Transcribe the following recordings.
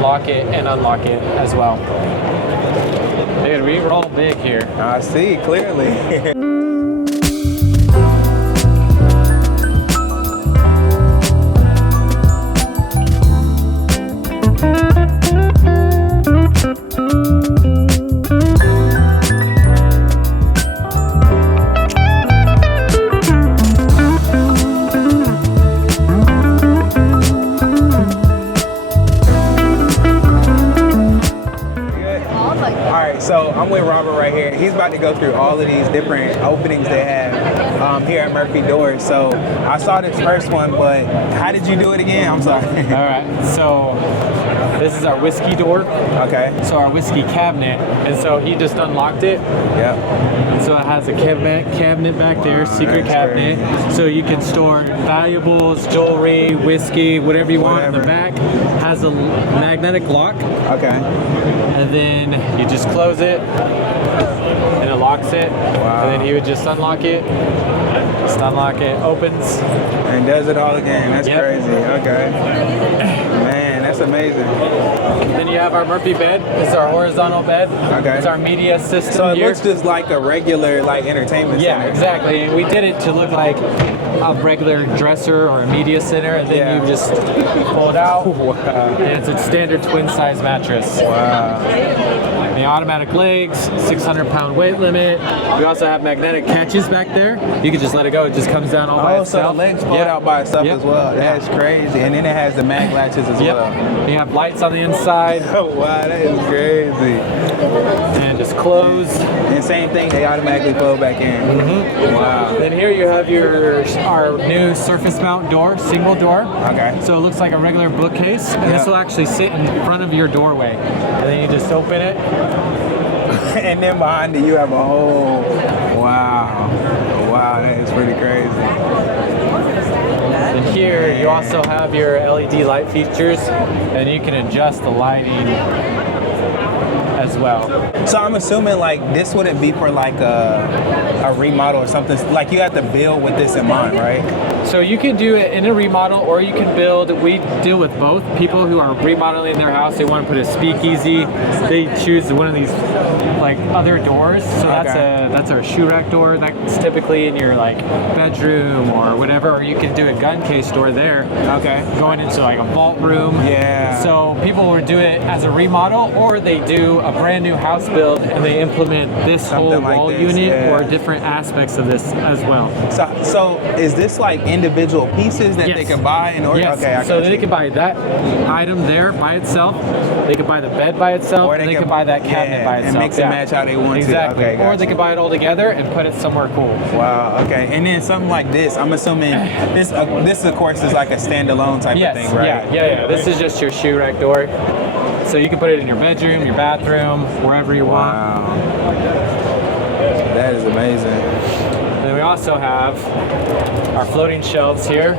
lock it and unlock it as well. Dude, we roll big here. I see, clearly. So I'm with Robert right here. He's about to go through all of these different openings they have here at Murphy Doors. So I saw this first one, but how did you do it again? I'm sorry. All right, so this is our whiskey door. Okay. So our whiskey cabinet, and so he just unlocked it. Yep. And so it has a cabinet back there, secret cabinet. Crazy. So you can store valuables, jewelry, whiskey, whatever you want in the back. Has a magnetic lock. Okay. And then you just close it, and it locks it. Wow. And then he would just unlock it. Just unlock it, opens. And does it all again. That's Yep. crazy. Okay. Man, that's amazing. Then you have our Murphy bed. It's our horizontal bed. Okay. It's our media system So it here. looks just like a regular entertainment Yeah, center. exactly. And we did it to look like a regular dresser or a media center, and then you just pull it out. Wow. And it's a standard twin size mattress. Wow. The automatic legs, 600-pound weight limit. We also have magnetic catches back there. You can just let it go. It just comes down all by Oh, itself. so the legs pull out by itself as well. That's crazy. And then it has the mag latches as well. You have lights on the inside. Oh, wow, that is crazy. And just close. And same thing, they automatically flow back in. Mm-hmm. Wow. Then here you have our new surface mount door, single door. Okay. So it looks like a regular bookcase, and this will actually sit in front of your doorway. And then you just open it. And then behind it, you have a whole, wow, that is pretty crazy. And here you also have your LED light features, and you can adjust the lighting as well. So I'm assuming like this wouldn't be for like a remodel or something. Like you have to build with this in mind, right? So you can do it in a remodel, or you can build. We deal with both. People who are remodeling their house, they want to put a speakeasy. They choose one of these like other doors. So that's our shoe rack door. That's typically in your like bedroom or whatever. Or you can do a gun case door there. Okay. Going into like a vault room. Yeah. So people will do it as a remodel, or they do a brand new house build and they implement this Something whole wall like this, unit or different aspects of this as well. So is this like individual pieces that they can buy in order? Yes. Okay, I so got they you. can buy that item there by itself. They can buy the bed by itself, Or and they can buy that cabinet by itself. and mix and match how they want exactly. to. Okay, or they can buy it all together and put it somewhere cool. Wow. Okay. And then something like this, I'm assuming this of course is like a standalone type of thing, right? Yeah. This is just your shoe rack door. So you can put it in your bedroom, your bathroom, wherever you want. Wow. That is amazing. And then we also have our floating shelves here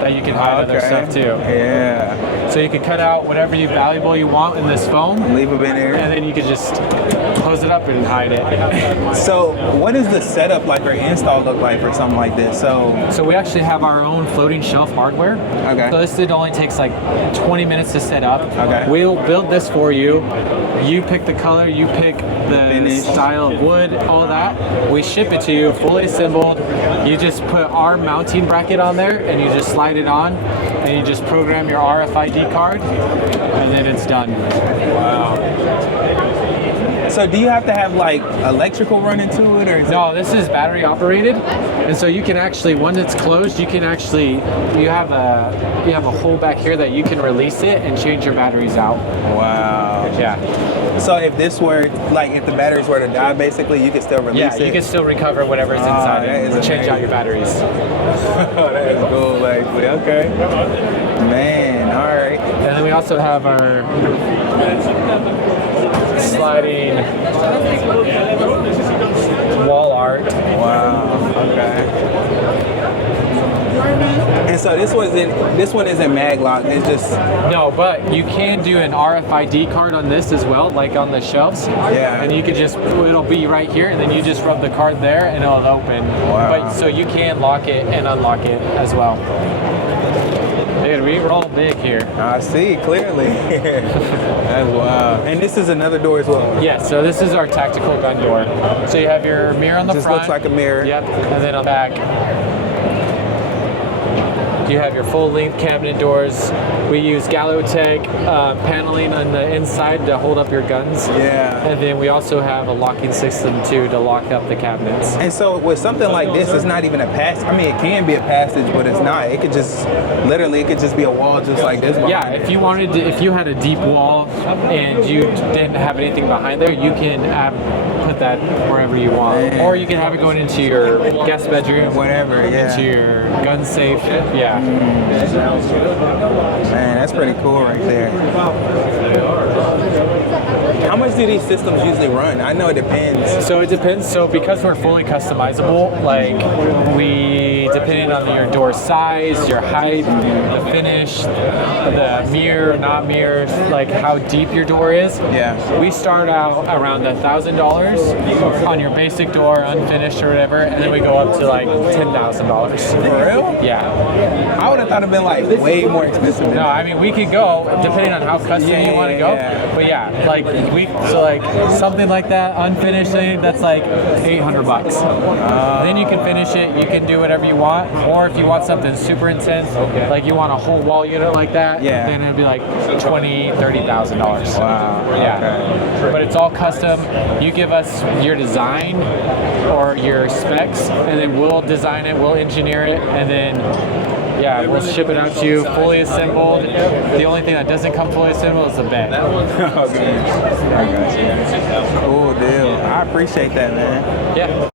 that you can hide other stuff too. Yeah. So you can cut out whatever valuable you want in this foam. Leave them in there. And then you can just close it up and hide it. So what does the setup like or install look like for something like this? So we actually have our own floating shelf hardware. Okay. So this only takes like 20 minutes to set up. Okay. We'll build this for you. You pick the color, you pick the style of wood, all that. We ship it to you fully assembled. You just put our mounting bracket on there and you just slide it on and you just program your RFID card and then it's done. Wow. So do you have to have like electrical running to it, or is No, this is battery operated, and so you can actually, once it's closed, you have a hole back here that you can release it and change your batteries out. Wow. Yeah. So if this were like if the batteries were to die, basically you could still release it. Yeah, you can still recover whatever's inside and change out your batteries. Oh, that is cool, actually. Okay. Man, all right. And then we also have our sliding wall art. Wow. Okay. And so this one isn't mag locked. It's just no, but you can do an RFID card on this as well, like on the shelves. Yeah. And you could it'll be right here, and then you just rub the card there, and it'll open. Wow. But so you can lock it and unlock it as well. Dude, we roll big here. I see, clearly. That's wild. And this is another door as well. Yeah, so this is our tactical gun door. So you have your mirror on the Just front. looks like a mirror. Yep, and then on the back, you have your full-length cabinet doors. We use Galotech paneling on the inside to hold up your guns. Yeah. And then we also have a locking system too to lock up the cabinets. And so with something like this, it's not even a passage. I mean, it can be a passage, but it's not. It could just, literally, it could just be a wall just like this. Yeah, if you wanted to, if you had a deep wall and you didn't have anything behind there, you can put that wherever you want. Man. Or you can have it going into your guest bedroom. Whatever, yeah. Into your gun safe. Yeah. Man, that's pretty cool right there. How much do these systems usually run? I know it depends. So it depends. So because we're fully customizable, like depending on your door size, your height, the finish, the mirror, not mirror, like how deep your door is. Yeah. We start out around $1,000 on your basic door, unfinished or whatever, and then we go up to like $10,000. For real? Yeah. I would have thought it'd been like way more expensive than No, I mean we could go depending on how custom you want to go. Yeah. But yeah, like something like that unfinished thing that's like $800. Then you can finish it. You can do whatever you want, or if you want something super intense, like you want a whole wall unit like that, Yeah. then it'd be like $20,000-$30,000. Wow. Yeah. Okay. But it's all custom. You give us your design or your specs, and then we'll design it, we'll engineer it, and then yeah, we'll ship it out to you fully assembled. The only thing that doesn't come fully assembled is the bed. Okay. I got you. Cool deal. I appreciate that, man. Yeah.